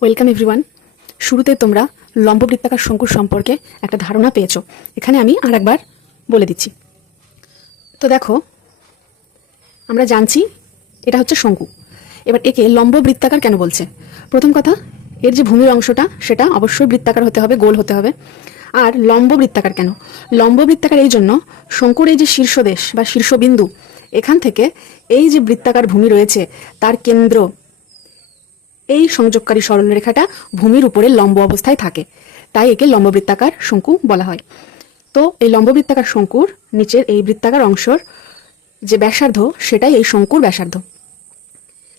Welcome everyone. শুরুতে তোমরা লম্ববৃত্তাকার শঙ্কুর সম্পর্কে একটা ধারণা পেয়েছো। এখানে আমি আরেকবার বলে দিচ্ছি। তো দেখো, আমরা জানছি এটা হচ্ছে শঙ্কু। এবার একে লম্ববৃত্তাকার কেন বলছে? প্রথম কথা, এর যে ভূমির অংশটা সেটা অবশ্যই বৃত্তাকার হতে হবে, গোল হতে হবে। আর লম্ববৃত্তাকার কেন? লম্ববৃত্তাকার এই জন্য, শঙ্কুর এই যে শীর্ষদেশ বা শীর্ষবিন্দু, এখান থেকে এই যে বৃত্তাকার ভূমি রয়েছে তার কেন্দ্র, এই সংযোগকারী সরলরেখাটা ভূমির উপরে লম্ব অবস্থায় থাকে, তাই একে লম্ববৃত্তাকার শঙ্কু বলা হয়। তো এই লম্ববৃত্তাকার শঙ্কুর নিচের এই বৃত্তাকার অংশের যে ব্যাসার্ধ, সেটাই এই শঙ্কুর ব্যাসার্ধ।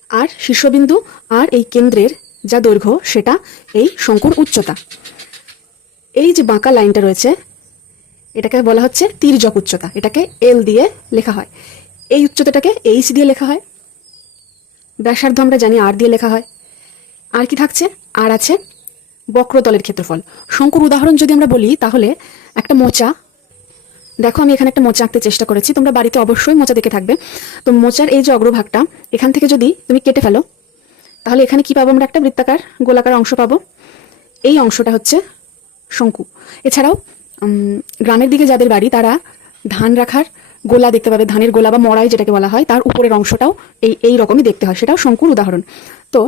আর শীর্ষবিন্দু আর এই কেন্দ্রের যা দৈর্ঘ্য, সেটা এই শঙ্কুর উচ্চতা। এই যে বাঁকা লাইনটা রয়েছে, এটাকে বলা হচ্ছে তির্যক উচ্চতা। এটাকে এল দিয়ে লেখা হয়। এই উচ্চতাটাকে এইচ দিয়ে লেখা হয়। ব্যাসার্ধ আমরা জানি আর দিয়ে লেখা হয়। আর কি থাকছে? আর আছে বক্রতলের ক্ষেত্রফল। শঙ্কুর উদাহরণ যদি আমরা বলি, তাহলে একটা মোচা, দেখো আমি এখানে একটা মোচা আঁকতে চেষ্টা করেছি, তোমরা বাড়িতে অবশ্যই মোচা দেখে থাকবে। তো মোচার এই যে অগ্রভাগটা, এখান থেকে যদি তুমি কেটে ফেলো, তাহলে এখানে কি পাবো? আমরা একটা বৃত্তাকার গোলাকার অংশ পাবো। এই অংশটা হচ্ছে শঙ্কু। এছাড়াও গ্রামের দিকে যাদের বাড়ি, তারা ধান রাখার গোলা দেখতে পাবে, ধানের গোলা বা মড়াই যেটাকে বলা হয়, তার উপরের অংশটাও এই রকমই দেখতে হয়, সেটাও শঙ্কুর উদাহরণ। তো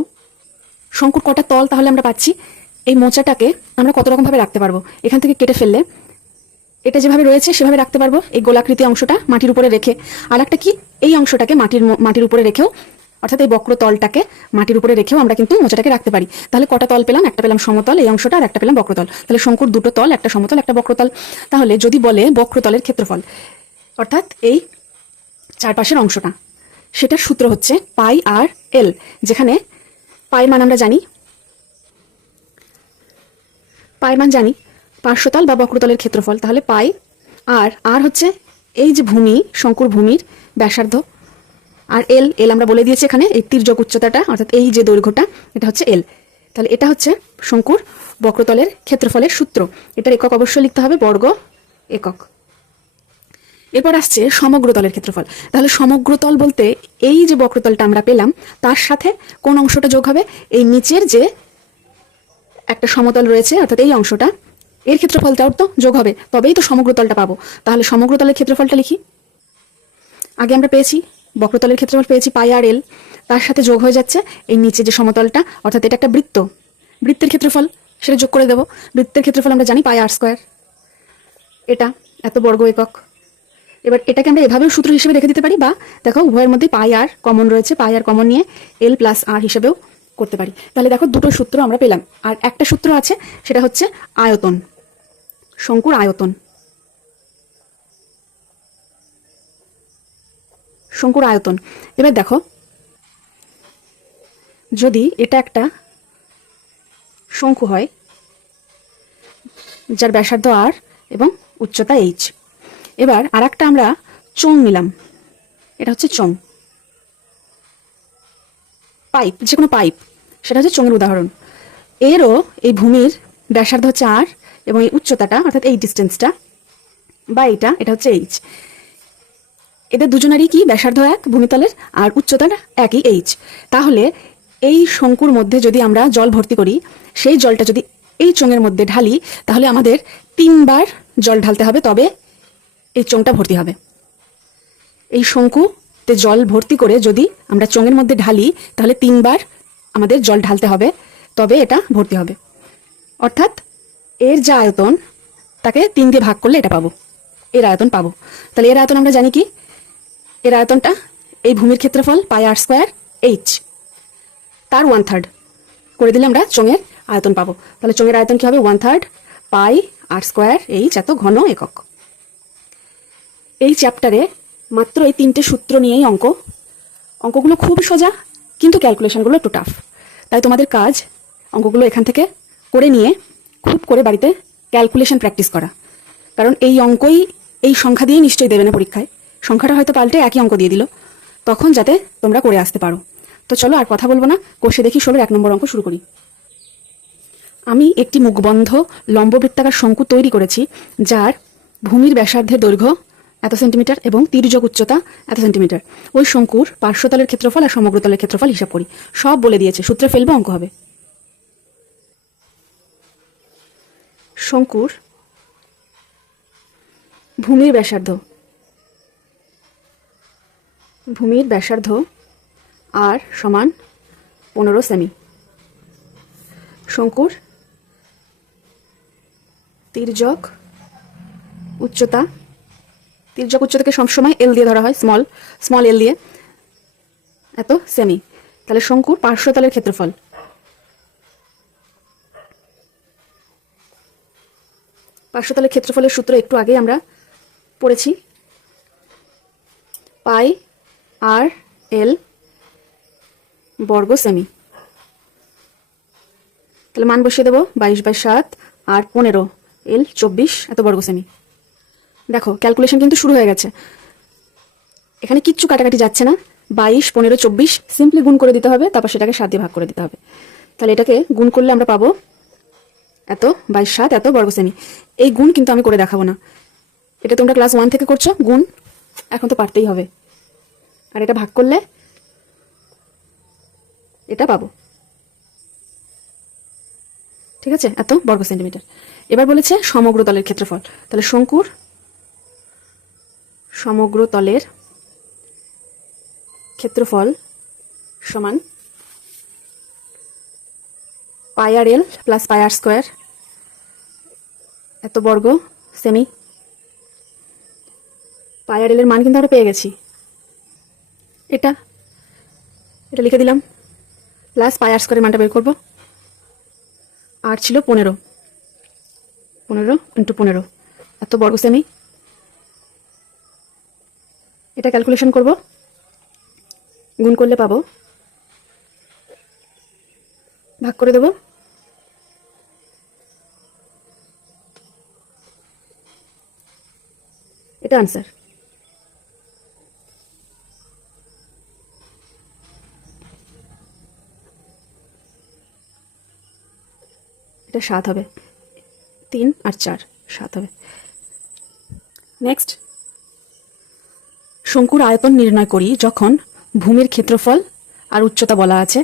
শঙ্কুর কটা তল তাহলে আমরা পাচ্ছি? এই মোচাটাকে আমরা কত রকম ভাবে রাখতে পারবো? এখান থেকে কেটে ফেললে এটা যেভাবে রয়েছে সেভাবে রাখতে পারবো, এই গোলাকৃতি অংশটা মাটির উপরে রেখে। আর একটা কি, এই অংশটাকে মাটির উপরে রেখেও, অর্থাৎ এই বক্রতলটাকে মাটির উপরে রেখেও আমরা কিন্তু মোচাটাকে রাখতে পারি। তাহলে কটা তল পেলাম? একটা পেলাম সমতল এই অংশটা, আর একটা পেলাম বক্রতল। তাহলে শঙ্কুর দুটো তল, একটা সমতল একটা বক্রতল। তাহলে যদি বলে বক্রতলের ক্ষেত্রফল, অর্থাৎ এই চারপাশের অংশটা, সেটার সূত্র হচ্ছে পাই আর এল। যেখানে পাই মান আমরা জানি, পাই মান জানি পার্শ্বতল বা বক্রতলের ক্ষেত্রফল। তাহলে পাই আর হচ্ছে এই যে ভূমি, শঙ্কুর ভূমির ব্যাসার্ধ। আর এল আমরা বলে দিয়েছি এখানে, এই তির্যক উচ্চতাটা, অর্থাৎ এই যে দৈর্ঘ্যটা, এটা হচ্ছে এল। তাহলে এটা হচ্ছে শঙ্কুর বক্রতলের ক্ষেত্রফলের সূত্র। এটার একক অবশ্যই লিখতে হবে বর্গ একক। এরপর আসছে সমগ্রতলের ক্ষেত্রফল। তাহলে সমগ্রতল বলতে এই যে বক্রতলটা আমরা পেলাম, তার সাথে কোন অংশটা যোগ হবে? এই নিচের যে একটা সমতল রয়েছে, অর্থাৎ এই অংশটা, এর ক্ষেত্রফলটাও তো যোগ হবে, তবেই তো সমগ্রতলটা পাবো। তাহলে সমগ্রতলের ক্ষেত্রফলটা লিখি। আগে আমরা পেয়েছি বক্রতলের ক্ষেত্রফল, পেয়েছি পাই আর এল, তার সাথে যোগ হয়ে যাচ্ছে এই নিচে যে সমতলটা, অর্থাৎ এটা একটা বৃত্ত, বৃত্তের ক্ষেত্রফল, সেটা যোগ করে দেবো। বৃত্তের ক্ষেত্রফল আমরা জানি পাই আর স্কোয়ার, এটা এত বর্গ একক। এবার এটাকে আমরা এভাবেও সূত্র হিসেবে রেখে দিতে পারি, বা দেখো উভয়ের মধ্যে পাই আর কমন রয়েছে, পাই আর কমন নিয়ে এল প্লাস আর হিসেবেও করতে পারি। তাহলে দেখো দুটো সূত্র আমরা পেলাম। আর একটা সূত্র আছে, সেটা হচ্ছে আয়তন, শঙ্কুর আয়তন। শঙ্কুর আয়তন। এবার দেখো, যদি এটা একটা শঙ্কু হয় যার ব্যাসার্ধ আর এবং উচ্চতা এইচ, এবার আর একটা আমরা চোঙ নিলাম, এটা হচ্ছে চোঙ, পাইপ, যে কোনো পাইপ, সেটা হচ্ছে চোঙের উদাহরণ। এরও এই ভূমির ব্যাসার্ধ হচ্ছে আর, এবং এই উচ্চতাটা, অর্থাৎ এই ডিস্টেন্সটা বা এটা হচ্ছে এইচ। এদের দুজনেরই কি ব্যাসার্ধ এক ভূমিতলের, আর উচ্চতাটা একই এইচ। তাহলে এই শঙ্কুর মধ্যে যদি আমরা জল ভর্তি করি, সেই জলটা যদি এই চোঙের মধ্যে ঢালি, তাহলে আমাদের 3 বার জল ঢালতে হবে, তবে এই চোঙটা ভর্তি হবে। এই শঙ্কুতে জল ভর্তি করে যদি আমরা চোঙের মধ্যে ঢালি, তাহলে 3 বার আমাদের জল ঢালতে হবে, তবে এটা ভর্তি হবে। অর্থাৎ এর যা আয়তন, তাকে 3 দিয়ে ভাগ করলে এটা পাবো, এর আয়তন পাবো। তাহলে এর আয়তন আমরা জানি কি? এর আয়তনটা এই ভূমির ক্ষেত্রফল পাই আর স্কোয়ার এইচ, তার 1/3 করে দিলে আমরা চোঙের আয়তন পাবো। তাহলে চোঙের আয়তন কি হবে? 1/3 পাই আর স্কোয়ার এইচ এত ঘন একক। এই চ্যাপ্টারে মাত্র এই 3টে সূত্র নিয়েই অঙ্কগুলো খুব সোজা, কিন্তু ক্যালকুলেশনগুলো একটু টাফ। তাই তোমাদের কাজ অঙ্কগুলো এখান থেকে করে নিয়ে খুব করে বাড়িতে ক্যালকুলেশন প্র্যাকটিস করা। কারণ এই অঙ্কই, এই সংখ্যা দিয়েই নিশ্চয়ই দেবে না পরীক্ষায়, সংখ্যাটা হয়তো পাল্টে একই অঙ্ক দিয়ে দিল, তখন যাতে তোমরা করে আসতে পারো। তো চলো আর কথা বলবো না, কষে দেখি ষোলোর 1 নম্বর অঙ্ক শুরু করি। আমি একটি মুখবন্ধ লম্ববৃত্তাকার শঙ্কু তৈরি করেছি, যার ভূমির ব্যাসার্ধের দৈর্ঘ্য এত সেন্টিমিটার এবং তির্যক উচ্চতা এত সেন্টিমিটার। ওই শঙ্কুর পার্শ্বতলের ক্ষেত্রফল আর সমগ্রতলের ক্ষেত্রফল হিসাব করি। সব বলে দিয়েছে, সূত্রে ফেলবো, অঙ্ক হবে। শঙ্কুর ভূমির ব্যাসার্ধ আর সমান 15 সেমি। শঙ্কুর তির্যক উচ্চতাকে সবসময় এল দিয়ে ধরা হয়, স্মল এল দিয়ে, এত সেমি। তাহলে শঙ্কুর পার্শ্বতলের ক্ষেত্রফল ক্ষেত্রফলের সূত্র একটু আগে আমরা পড়েছি, পাই আর এল বর্গ সেমি। তাহলে মান বসিয়ে দেবো 22/7 আর 15 এল 24 এত বর্গ সেমি। দেখো ক্যালকুলেশন কিন্তু শুরু হয়ে গেছে, এখানে কিচ্ছু কাটাকাটি যাচ্ছে না। 22, 15, 24 সিম্পলি গুণ করে দিতে হবে, তারপর সেটাকে 7 দিয়ে ভাগ করে দিতে হবে। তাহলে এটাকে গুণ করলে আমরা পাবো এত 22/7 এত বর্গ সেমি। এই গুণ কিন্তু আমি করে দেখাবো না, এটা তোমরা ক্লাস 1 থেকে করছো, গুণ এখন তো পারতেই হবে। আর এটা ভাগ করলে এটা পাবো, ঠিক আছে, এত বর্গ সেন্টিমিটার। এবার বলেছে সমগ্র তলের ক্ষেত্রফল। তাহলে শঙ্কুর সমগ্র তলের ক্ষেত্রফল সমান পাই আর এল প্লাস পাই আর স্কোয়ার এত বর্গ সেমি। পাই আর এল এর মান কিন্তু আমরা পেয়ে গেছি, এটা লিখে দিলাম, প্লাস পাই আর স্কোয়ারের মানটা বের করবো। আর ছিল 15 × 15 এত বর্গ সেমি। এটা ক্যালকুলেশন করব, গুণ করলে পাবো, ভাগ করে দেব, এটা আনসার। এটা 7 হবে, 3 আর 4 7 হবে। নেক্সট, শঙ্কুর আয়তন নির্ণয় করি যখন ভূমির ক্ষেত্রফল আর উচ্চতা বলা আছে,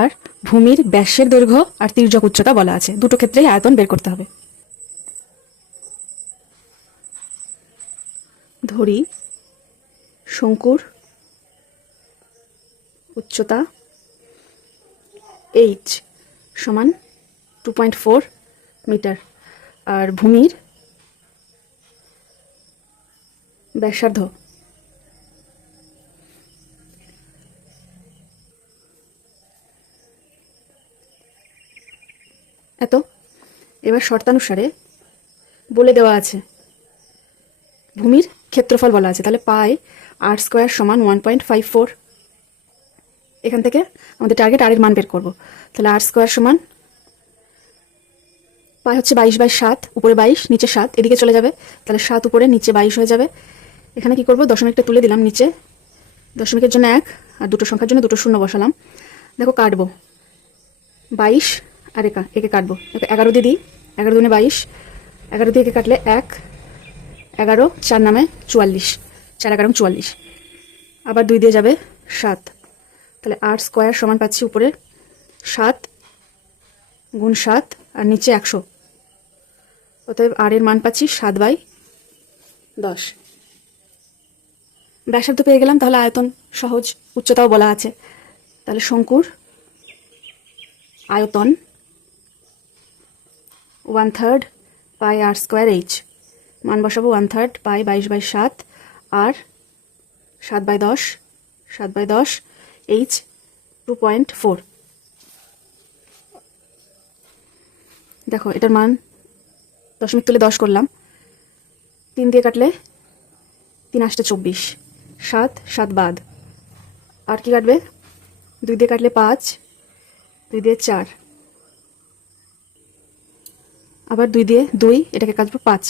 আর ভূমির ব্যাসের দৈর্ঘ্য আর তির্যক উচ্চতা বলা আছে। দুটো ক্ষেত্রেই আয়তন বের করতে হবে। ধরি শঙ্কুর উচ্চতা h সমান 2.4 মিটার আর ভূমির ব্যাসার্ধ এত। এবার শর্তানুসারে বলে দেওয়া আছে ভূমির ক্ষেত্রফল বলা আছে, তাহলে পাই আর স্কোয়ার সমান 1.54। এখান থেকে আমাদের টার্গেট আর এর মান বের করবো। তাহলে আর স্কোয়ার সমান পাই হচ্ছে 22/7, উপরে 22 নিচে 7, এদিকে চলে যাবে, তাহলে 7 উপরে নিচে 22 হয়ে যাবে। এখানে কি করব, দশমিকটা তুলে দিলাম নিচে, দশমিকের জন্য 1 আর দুটো সংখ্যার জন্য দুটো শূন্য বসালাম। দেখো কাটবো 22 আর একে কাটবো, 11 দিয়ে দিই, 11 দুনে 22, 11 দিয়ে একে কাটলে 1, 11, 4 নামে 44, 4 11 44, আবার 2 দিয়ে যাবে 7। তাহলে আর স্কোয়ার সমান পাচ্ছি উপরে 7 গুণ 7 আর নিচে 100, অতএব আর এর মান পাচ্ছি 7/10। ব্যাসার্ধ পেয়ে গেলাম, তাহলে আয়তন সহজ, উচ্চতাও বলা আছে। তাহলে শঙ্কুর আয়তন 1/3 পাই আর স্কোয়ার h, মান বসাবো 1/3 পাই 22/7 আর 7/10 h 2.4। দেখো এটার মান দশমিক তুলে 10 করলাম, 3 দিয়ে কাটলে 3 8 24, 7 বাদ, আর কি কাটবে, 2 দিয়ে কাটলে 5, 2 দিয়ে 4, আবার 2 দিয়ে 2, এটাকে কাটবো 5,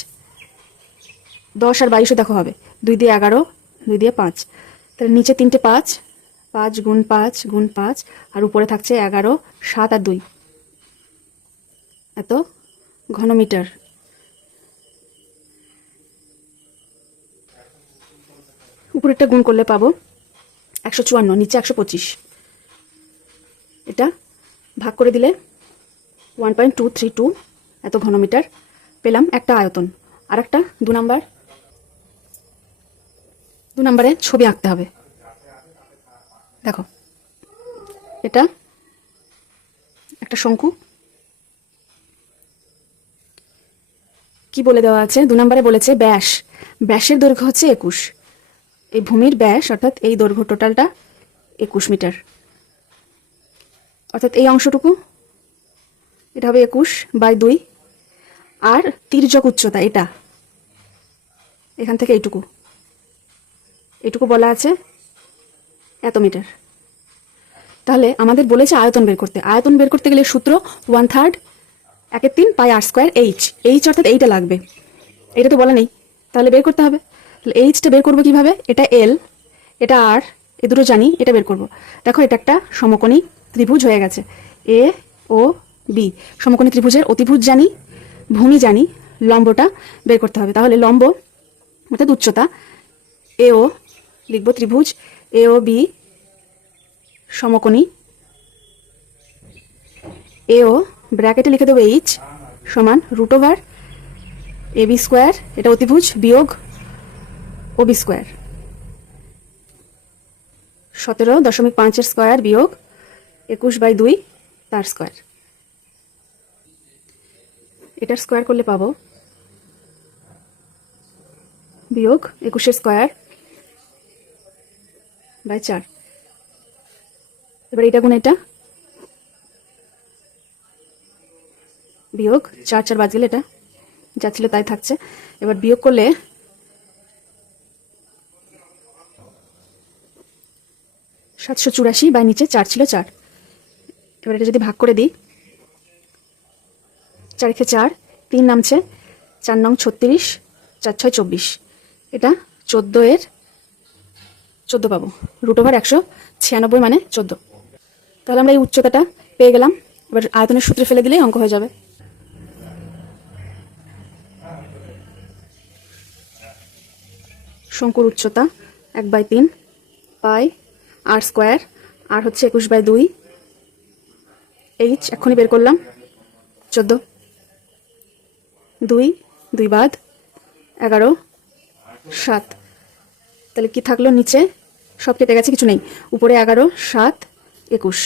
10 আর 22 দেখো হবে, 2 দিয়ে 11, 2 দিয়ে 5, তাহলে নিচে 3টে 5, 5 গুণ 5 গুণ 5, আর উপরে থাকছে 11, 7 আর 2 এত ঘনমিটার। উপরেরটা গুণ করলে পাবো 154, নিচে 125, এটা ভাগ করে দিলে 1.232 এত ঘনমিটার পেলাম একটা আয়তন। আর একটা 2 নম্বরে ছবি আঁকতে হবে। দেখো, এটা একটা শঙ্কু। কি বলে দেওয়া আছে? 2 নম্বরে বলেছে ব্যাস, ব্যাসের দৈর্ঘ্য হচ্ছে 21। এই ভূমির ব্যাস অর্থাৎ এই দৈর্ঘ্য টোটালটা 21 মিটার, অর্থাৎ এই অংশটুকু এটা হবে 21/2। আর তির্যক উচ্চতা এটা এখান থেকে এইটুকু বলা আছে এত মিটার। তাহলে আমাদের বলেছে আয়তন বের করতে। আয়তন বের করতে গেলে সূত্র 1/3 1/3 πr² এইচ অর্থাৎ এইটা লাগবে। এটা তো বলা নেই, তাহলে বের করতে হবে। তাহলে এইচটা বের করবো কিভাবে? এটা এল, এটা আর, এ দুটো জানি, এটা বের করব। দেখো, এটা একটা সমকোণী ত্রিভুজ হয়ে গেছে। এ ও বি সমকোণী ত্রিভুজের অতিভুজ জানি, ভূমি জানি, লম্বটা বের করতে হবে। তাহলে লম্ব অর্থাৎ উচ্চতা এ ও লিখব, ত্রিভুজ এ ও বি সমকোণী এ ও ব্র্যাকেটে লিখে দেবো এইচ সমান √AB², এটা অতিভুজ, বিয়োগ OB², 17.5 স্কয়ার বিয়োগ 21/2 তার স্কয়ার। এটার স্কয়ার করলে পাবো বিয়োগ 21 স্কয়ার বাই 4। এবার এটা গুণ এটা, বিয়োগ 4 বাদ গেলে এটা যা ছিল তাই থাকছে। এবার বিয়োগ করলে 784 বাই নিচে 4 ছিল 4। এবার এটা যদি ভাগ করে দিই, 4 × 4 3 নামছে, 4 নং 36, 4 6 24, এটা 14 পাবো। √196 মানে 14। তাহলে আমরা এই উচ্চতাটা পেয়ে গেলাম। এবার আয়তনের সূত্রে ফেলে দিলেই অঙ্ক হয়ে যাবে। শঙ্কুর উচ্চতা 1/3 πr², আর হচ্ছে 21/2, এইচ এক্ষুনি বের করলাম 14, 2 বাদ 11 7। তাহলে কি থাকলো? নিচে সব কেটে গেছে, কিছু নেই। উপরে 11 7 21,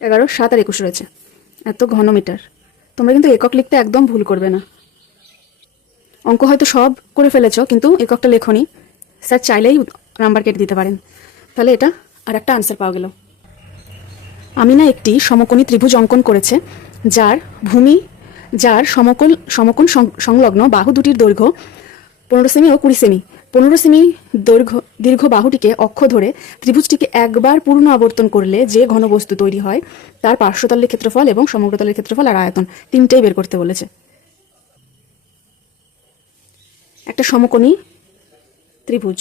11 7 আর 21 রয়েছে। এত ঘনমিটার। তোমরা কিন্তু একক লিখতে একদম ভুল করবে না। অঙ্ক হয়তো সব করে ফেলেছো, কিন্তু এককটা লেখনি। স্যার চাইলেই নাম্বার কেটে দিতে পারেন। তাহলে এটা আর একটা আনসার পাওয়া গেল। আমি না একটি সমকোণী ত্রিভুজ অঙ্কন করেছে, যার সমকোণ সংলগ্ন বাহু দুটির দৈর্ঘ্য 15 সেমি ও 20 সেমি। 15 সেমি দীর্ঘ বাহুটিকে অক্ষ ধরে ত্রিভুজটিকে একবার পূর্ণ আবর্তন করলে যে ঘনবস্তু তৈরি হয় তার পার্শ্বতলের ক্ষেত্রফল এবং সমগ্রতলের ক্ষেত্রফল আর আয়তন তিনটেই বের করতে বলেছে। একটা সমকোণী ত্রিভুজ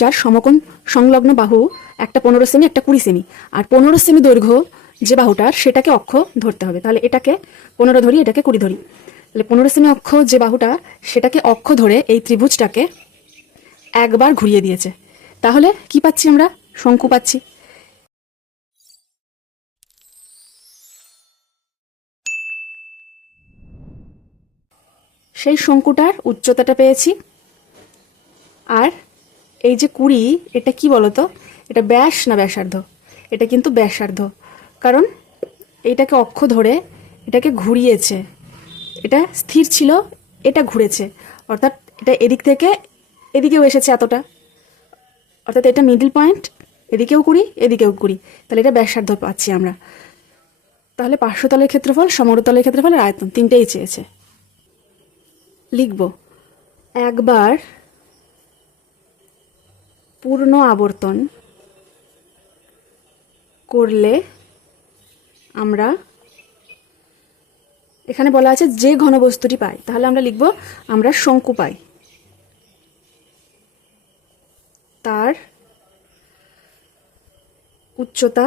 যার সমকোণ সংলগ্ন বাহু একটা 15 সেমি, একটা 20 সেমি, আর 15 সেমি দৈর্ঘ্য যে বাহুটার সেটাকে অক্ষ ধরতে হবে। তাহলে এটাকে 15 ধরি, এটাকে 20 ধরি। তাহলে 15 সেমি অক্ষ যে বাহুটা সেটাকে অক্ষ ধরে এই ত্রিভুজটাকে একবার ঘুরিয়ে দিয়েছে। তাহলে কি পাচ্ছি আমরা? শঙ্কু পাচ্ছি। সেই শঙ্কুটার উচ্চতাটা পেয়েছি। আর এই যে 20, এটা কি বলতো? এটা ব্যাস না ব্যাসার্ধ? এটা কিন্তু ব্যাসার্ধ, কারণ এইটাকে অক্ষ ধরে এটাকে ঘুরিয়েছে। এটা স্থির ছিল, এটা ঘুরেছে, অর্থাৎ এটা এদিক থেকে এদিকেও এসেছে এতটা, অর্থাৎ এটা মিডল পয়েন্ট, এদিকেও 20 এদিকেও 20। তাহলে এটা ব্যাসার্ধ পাচ্ছি আমরা। তাহলে পার্শ্বতলের ক্ষেত্রফল, সমগ্রতলের ক্ষেত্রফল আর আয়তন তিনটেই চেয়েছে। লিখব, একবার পূর্ণ আবর্তন করলে আমরা, এখানে বলা আছে যে ঘনবস্তুটি পাই, তাহলে আমরা লিখব আমরা শঙ্কু পাই। তার উচ্চতা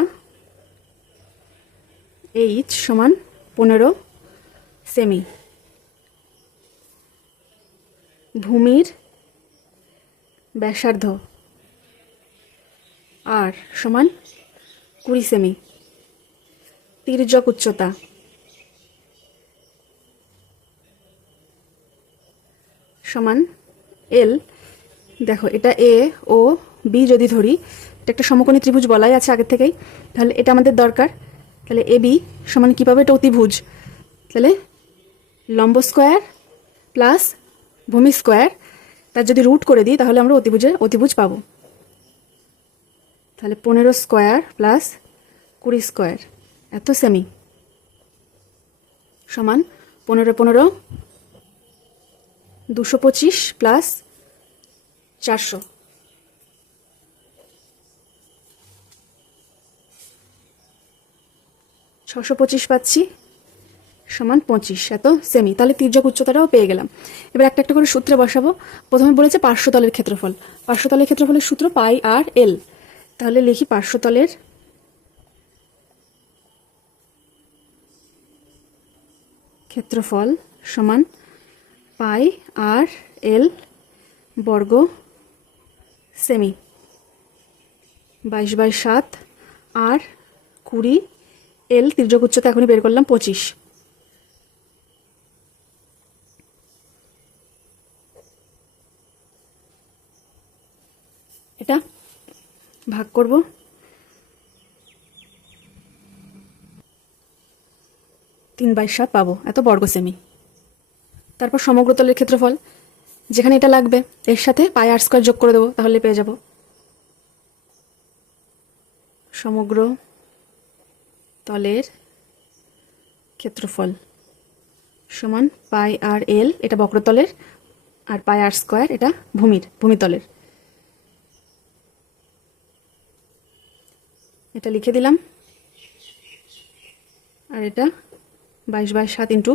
এইচ সমান 15 সেমি, ভূমির ব্যাসার্ধ আর সমান 20 সেমি, তির্যক উচ্চতা সমান এল। দেখো এটা এ ও বি যদি ধরি, এটা একটা সমকোণী ত্রিভুজ বলাই আছে আগের থেকেই, তাহলে এটা আমাদের দরকার। তাহলে এ বি সমান কী পাবো, এটা অতিভুজ, তাহলে লম্ব স্কোয়ার প্লাস ভূমি স্কোয়ার, তার যদি রুট করে দিই তাহলে আমরা অতিভুজ পাবো। তাহলে 15 স্কোয়ার প্লাস 20 স্কোয়ার এত সেমি সমান 15 15 225 প্লাস 400 625 পাচ্ছি সমান 25 এত সেমি। তাহলে তির্যক উচ্চতাটাও পেয়ে গেলাম। এবার একটা একটা করে সূত্রে বসাবো। প্রথমে বলেছে পার্শ্বতলের ক্ষেত্রফল। পার্শ্বতলের ক্ষেত্রফলের সূত্র পাই আর এল। তাহলে লিখি পার্শ্বতলের ক্ষেত্রফল সমান পাই আর এল বর্গ সেমি, 22/7 আর 20 এল তির্যক উচ্চতা এখনই বের করলাম 25। এটা ভাগ করব, 3/7 পাবো, এত বর্গ সেমি। তারপর সমগ্র তলের ক্ষেত্রফল, যেখানে এটা লাগবে এর সাথে পাই আর স্কোয়ার যোগ করে দেবো, তাহলে পেয়ে যাব সমগ্র তলের ক্ষেত্রফল সমান পাই আর এল, এটা বক্রতলের, আর পাই আর স্কোয়ার এটা ভূমিতলের। এটা লিখে দিলাম। আর এটা 22/7 ইন্টু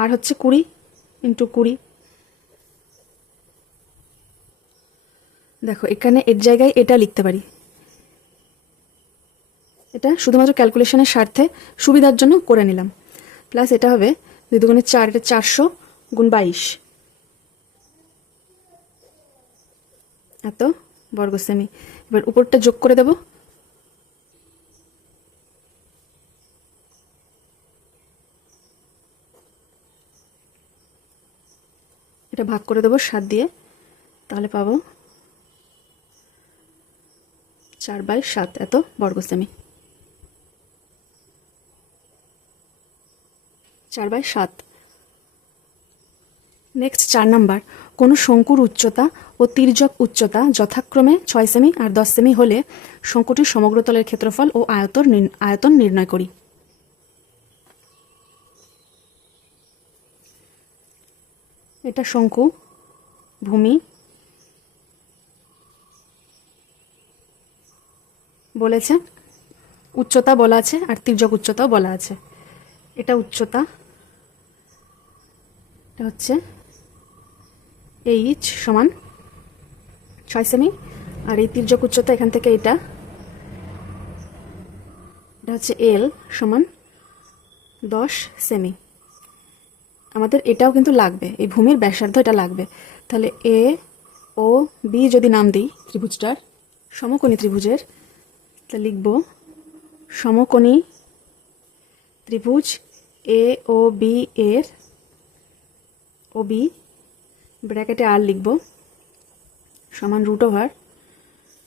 আর হচ্ছে 20 ইন্টু 20। দেখো এখানে এর জায়গায় এটা লিখতে পারি, এটা শুধুমাত্র ক্যালকুলেশনের স্বার্থে সুবিধার জন্য করে নিলাম। প্লাস এটা হবে 2 দুগুণে 4, এটা 400 গুণ 22 এত বর্গ সেমি। এবার উপরটা যোগ করে দেব, এটা ভাগ করে দেবো 7 দিয়ে, তাহলে পাবো 4/7 এত বর্গ সেমি। 4/7। নেক্সট 4 নাম্বার, কোনো শঙ্কুর উচ্চতা ও তির্যক উচ্চতা যথাক্রমে 6 সেমি আর 10 সেমি হলে শঙ্কুটির সমগ্র তলের ক্ষেত্রফল ও আয়তন নির্ণয় করি। এটা শঙ্কু, ভূমি বলেছে, উচ্চতা বলা আছে আর তির্যক উচ্চতাও বলা আছে। এটা উচ্চতা, এটা হচ্ছে এইচ সমান 6 সেমি, আর এই তির্যক উচ্চতা এখান থেকে এটা হচ্ছে এল সমান 10 সেমি। আমাদের এটাও কিন্তু লাগবে, এই ভূমির ব্যাসার্ধ এটা লাগবে। তাহলে এ ও বি যদি নাম দিই ত্রিভুজটার, সমকোণী ত্রিভুজের, তাহলে লিখব সমকোণী ত্রিভুজ এ ও বি এর ও বি ব্র্যাকেটে আর লিখব সমান √,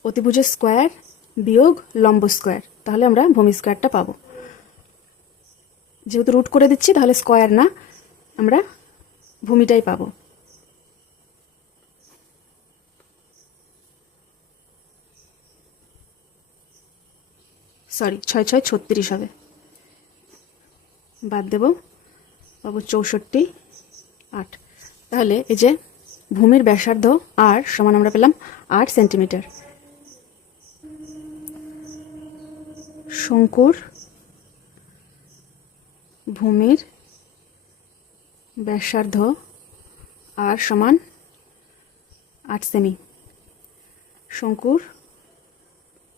অতিভুজের স্কোয়ার বিয়োগ লম্ব স্কোয়ার, তাহলে আমরা ভূমি স্কোয়ারটা পাবো। যেহেতু রুট করে দিচ্ছি তাহলে স্কোয়ার না, আমরা ভূমিটাই পাবো। সরি 6 6 36 হবে, বাদ দেব, পাবো 64 8। তাহলে এই যে ভূমির ব্যাসার্ধ আর সমান আমরা পেলাম 8 সেন্টিমিটার। শঙ্কুর ভূমির ব্যাসার্ধ আর সমান 8 সেমি। শঙ্কুর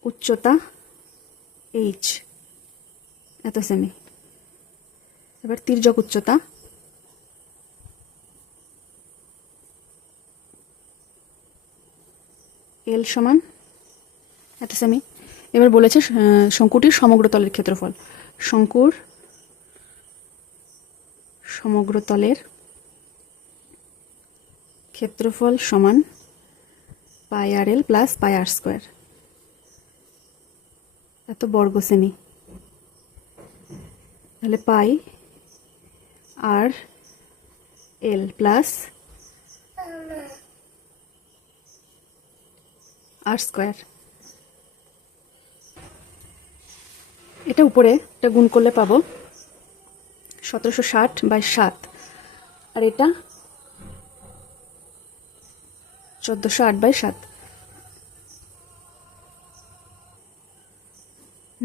উচ্চতা এইচ এত সেমি। এবার তির্যক উচ্চতা, এল সমান এত সেমি। এবার বলেছে শঙ্কুটির সমগ্র তলের ক্ষেত্রফল। শঙ্কুর সমগ্র তলের ক্ষেত্রফল সমান পাই আর এল প্লাস পাই আর স্কোয়ার, এত বর্গ সেমি। তাহলে পাই আর এল প্লাস আর স্কোয়ার। এটা উপরে এটা গুণ করলে পাবো 1760/7, আর এটা 1408/7।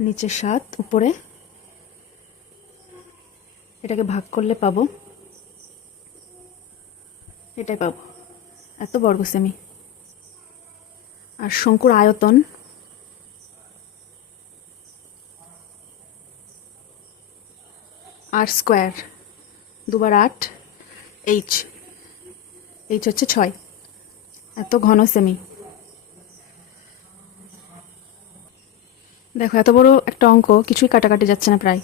নিচে 7, উপরে এটাকে ভাগ করলে পাবো, এটাই পাবো, এত বর্গ সেমি। আর শঙ্কুর আয়তন আর স্কোয়ার, 2 × 8, এইচ, এইচ হচ্ছে 6, এত ঘন সেমি। দেখো এত বড় একটা অঙ্ক কিছুই কাটাকাটি যাচ্ছে না, প্রায়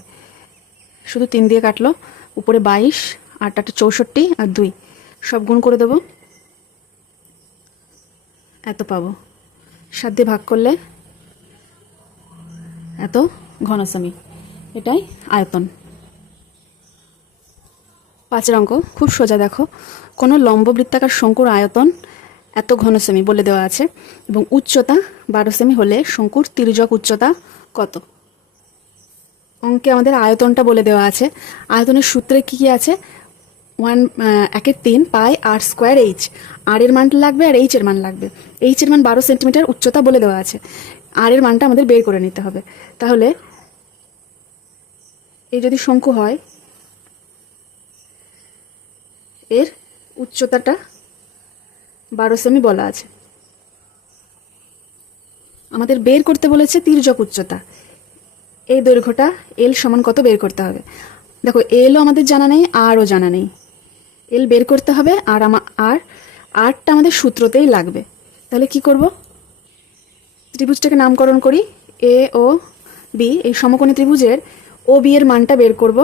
শুধু 3 দিয়ে কাটলো। উপরে 22, 8 × 8 = 64, আর 2 সব গুণ করে দেবো, এত পাবো। 7 দিয়ে ভাগ করলে এত ঘন সেমি, এটাই আয়তন। 5 অঙ্ক খুব সোজা। দেখো কোনো লম্ব বৃত্তাকার শঙ্কুর আয়তন এত ঘন সেমি বলে দেওয়া আছে, এবং উচ্চতা 12 সেমি হলে শঙ্কুর তির্যক উচ্চতা কত? অঙ্কে আমাদের আয়তনটা বলে দেওয়া আছে। আয়তনের সূত্রে কি কি আছে? 1/3 পাই আর স্কোয়ার এইচ। আর এর মান লাগবে আর এইচ এর মান লাগবে। এইচ এর মান 12 সেন্টিমিটার, উচ্চতা বলে দেওয়া আছে, আর এর মানটা আমাদের বের করে নিতে হবে। তাহলে এই যদি শঙ্কু হয়, এর উচ্চতাটা 12 সেমি বলা আছে। আমাদের বের করতে বলেছে তির্যক উচ্চতা। এই দৈর্ঘ্যটা এল সমান কত বের করতে হবে। দেখো এলও আমাদের জানা নেই, আরও জানা নেই। এল বের করতে হবে, আর আরটা আমাদের সূত্রতেই লাগবে। তাহলে কি করব? ত্রিভুজটাকে নামকরণ করি এ ও বি। এই সমকোণী ত্রিভুজের ও বি এর মানটা বের করব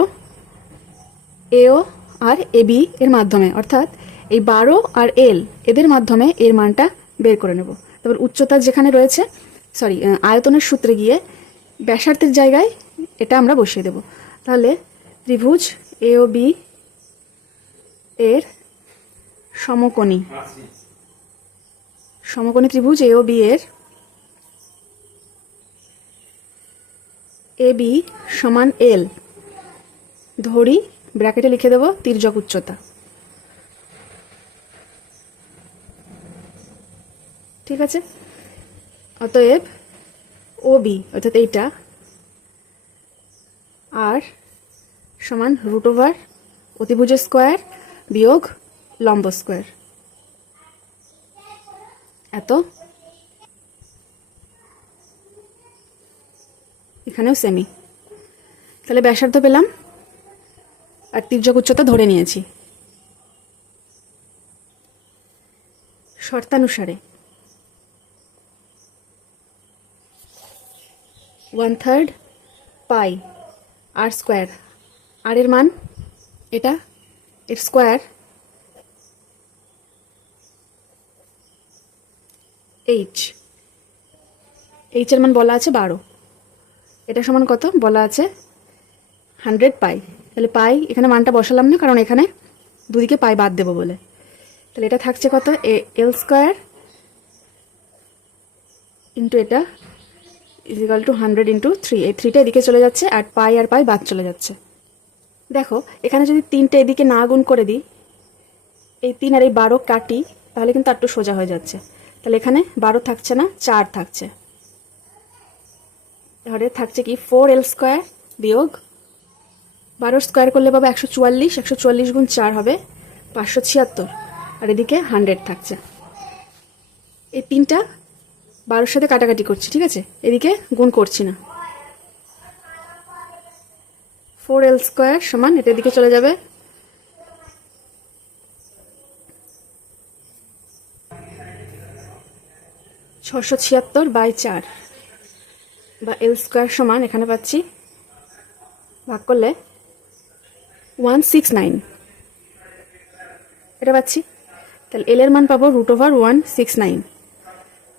এ ও আর এ বি এর মাধ্যমে, অর্থাৎ এই 12 আর এল এদের মাধ্যমে এর মানটা বের করে নেব। তারপর উচ্চতা যেখানে রয়েছে, আয়তনের সূত্রে গিয়ে ব্যাসার্ধের জায়গায় এটা আমরা বসিয়ে দেব। তাহলে ত্রিভুজ এ ও বি এর সমকোণী ত্রিভুজ এ ও বি এর এ বি সমান এল ধরি, ব্র্যাকেটে লিখে দেব তির্যক উচ্চতা। ঠিক আছে, অতএব ও বি অর্থাৎ এইটা আর সমান √, অতিভুজ স্কোয়ার বিয়োগ লম্ব স্কোয়ার, এত। এখানেও সেমি। তাহলে ব্যাসার্ধ পেলাম আর তির্যক উচ্চতা ধরে নিয়েছি। শর্তানুসারে 1/3 পাই আর স্কোয়ার, আর এর মান এটা, এর স্কোয়ার এইচ, এইচের মান বলা আছে 12, এটা সমান কত বলা আছে 100 পাই। তাহলে পাই এখানে মানটা বসালাম না, কারণ এখানে দুদিকে পাই বাদ দেবো বলে। তাহলে এটা থাকছে কত, এল স্কোয়ার ইন্টু এটা = 100 × 3। এই 3টা এদিকে চলে যাচ্ছে, আর পাই বাদ চলে যাচ্ছে। দেখো এখানে যদি 3টে এদিকে না গুণ করে দিই, এই 3 আর এই 12 কাটি, তাহলে কিন্তু একটু সোজা হয়ে যাচ্ছে। তাহলে এখানে 12 থাকছে না, 4 থাকছে। তাহলে থাকছে কি 4l স্কোয়ার বিয়োগ 12 স্কোয়ার করলে পাবো 144, 144 × 4 হবে 576, আর এদিকে 100 থাকছে। এই 3টা 12-র সাথে কাটাকাটি করছি, ঠিক আছে, এদিকে গুণ করছি না। 4l স্কোয়ার সমান এটা এদিকে চলে যাবে 676/4, বা এল স্কোয়ার সমান এখানে পাচ্ছি ভাগ করলে 169, এটা পাচ্ছি। তাহলে এল এর মান পাবো √169।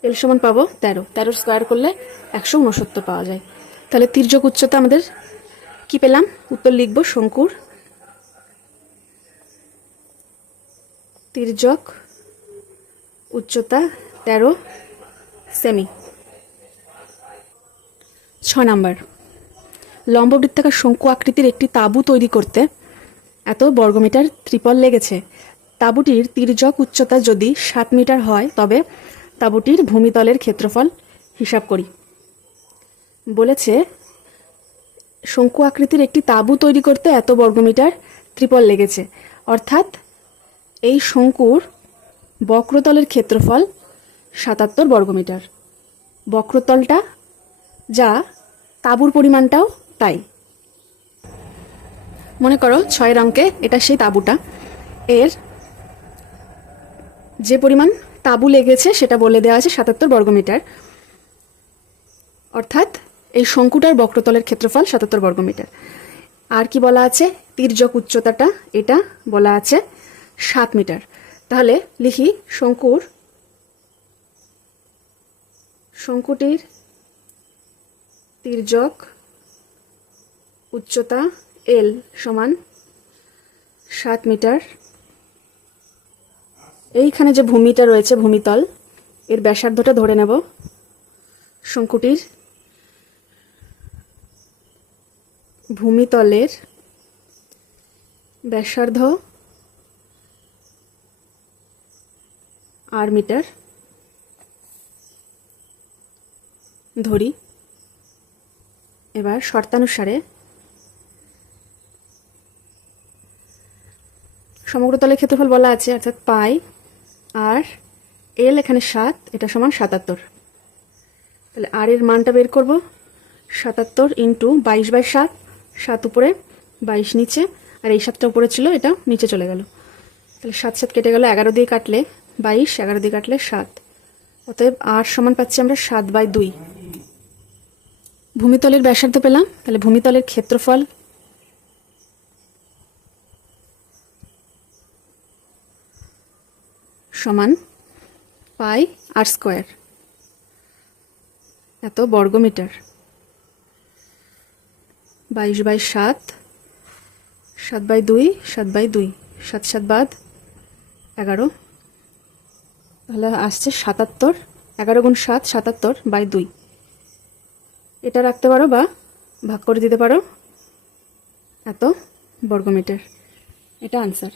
এল সমান পাবো 13, 13 স্কোয়ার করলে 169 পাওয়া যায়। তাহলে তির্যক উচ্চতা আমাদের কি পেলাম? উত্তর লিখব শঙ্কুর তির্যক উচ্চতা 13 সেমি। 6 নাম্বার, লম্ববৃত্তাকার শঙ্কু আকৃতির একটি তাঁবু তৈরি করতে এত বর্গমিটার ত্রিপল লেগেছে। তাঁবুটির তির্যক উচ্চতা যদি 7 মিটার হয় তবে তাঁবুটির ভূমিতলের ক্ষেত্রফল হিসাব করি। বলেছে শঙ্কু আকৃতির একটি তাঁবু তৈরি করতে এত বর্গমিটার ত্রিপল লেগেছে, অর্থাৎ এই শঙ্কুর বক্রতলের ক্ষেত্রফল 77 বর্গমিটার। বক্রতলটা যা, তাঁবুর পরিমাণটাও তাই। মনে করো 6 অঙ্কে এটা সেই তাঁবুটা, এর যে পরিমাণ তাঁবু লেগেছে সেটা বলে দেওয়া আছে 77 বর্গমিটার, অর্থাৎ এই শঙ্কুটার বক্রতলের ক্ষেত্রফল 77 বর্গমিটার। আর কি বলা আছে? তির্যক উচ্চতাটা এটা বলা আছে 7 মিটার। তাহলে লিখি শঙ্কুটির তির্যক উচ্চতা এল সমান 7 মিটার। এইখানে যে ভূমিটা রয়েছে, ভূমিতল, এর ব্যাসার্ধটা ধরে নেব। শঙ্কুটির ভূমিতলের ব্যাসার্ধ আর মিটার ধরি। এবার শর্তানুসারে সমগ্র তলের ক্ষেত্রফল বলা আছে, অর্থাৎ পাই আর এল এখানে 7, এটা সমান 77। তাহলে আর এর মানটা বের করব, 77 ইন্টু 22/7, 7 উপরে 22 নিচে, আর এই 7টা উপরে ছিল, এটা নিচে চলে গেল। তাহলে 7 7 কেটে গেল, 11 দিয়ে কাটলে 22, 11 দিয়ে কাটলে 7, অতএব আর সমান পাচ্ছি আমরা 7/2। ভূমিতলের ব্যাসার্ধ পেলাম, তাহলে ভূমিতলের ক্ষেত্রফল সমান পাই আর স্কোয়ার, এত বর্গমিটার। 22/7, 7/2, 7/2, 7 7 বাদ 11, তাহলে আসছে 77, 11 গুণ 7 77/2। এটা রাখতে পারো বা ভাগ করে দিতে পারো, এত বর্গমিটার। এটা আনসার।